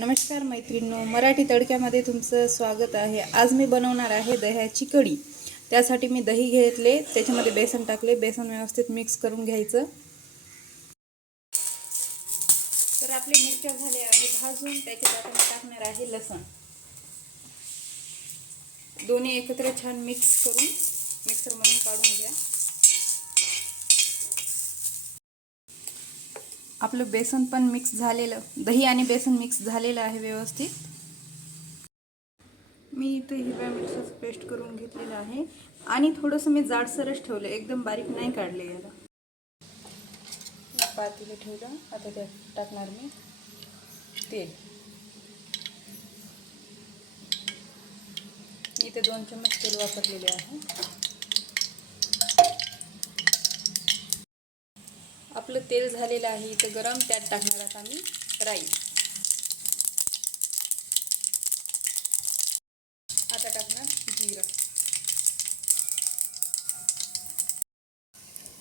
नमस्कार मैत्रिणींनो मराठी तडक्यामध्ये तुमचं स्वागत आहे. आज मी बनवणार आहे दह्याची कढी. त्यासाठी मी दही घेतले त्याच्यामध्ये बेसन टाकले बेसन व्यवस्थित मिक्स करून घ्यायचं. तर आपले मिरच्या झाले आहे भाजून त्याच्यात आपण टाकणार आहे लसण. दोन्ही एकत्र छान मिक्स करून मिक्सरमधून काढून घ्या. आपलं बेसन पण मिक्स झालेलं. दही आणि बेसन मिक्स झालेलं आहे व्यवस्थित. मी इथं हिरव्या मिरच्याचं पेस्ट करून घेतलेलं आहे. आणि थोडंसं मी जाडसरच ठेवलं. एकदम बारीक नाही काढले याला. पातीला ठेवलं. आता त्यात टाकणार मी तेल. इथे दोन चम्मच तेल वापरलेले आहे. आपलं तेल झालेलं आहे इथं गरम त्यात टाकणार आता आम्ही राई. आता टाकणार जिरं.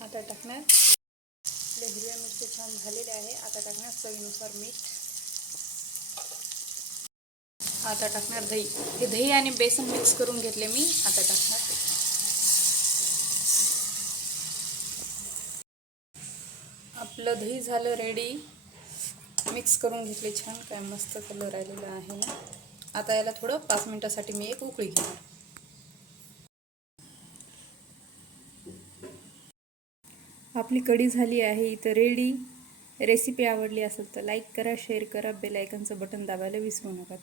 आता टाकणार आपल्या हिरव्या मिरच्या छान झालेल्या आहे. आता टाकणार चवीनुसार मीठ. आता टाकणार दही. हे दही आणि बेसन मिक्स करून घेतले मी. आता टाकणार आपलं दही झालं रेडी मिक्स करून घेतले छान काय मस्त कलर आलेला आहे ना. आता याला थोडं पाच मिनटासाठी मी एक उकळी घेणार. आपली कढी झाली आहे इथं रेडी रेसिपी आवडली असेल तर लाईक करा शेअर करा बेल आयकनचं बटन दाबायला विसरू नका.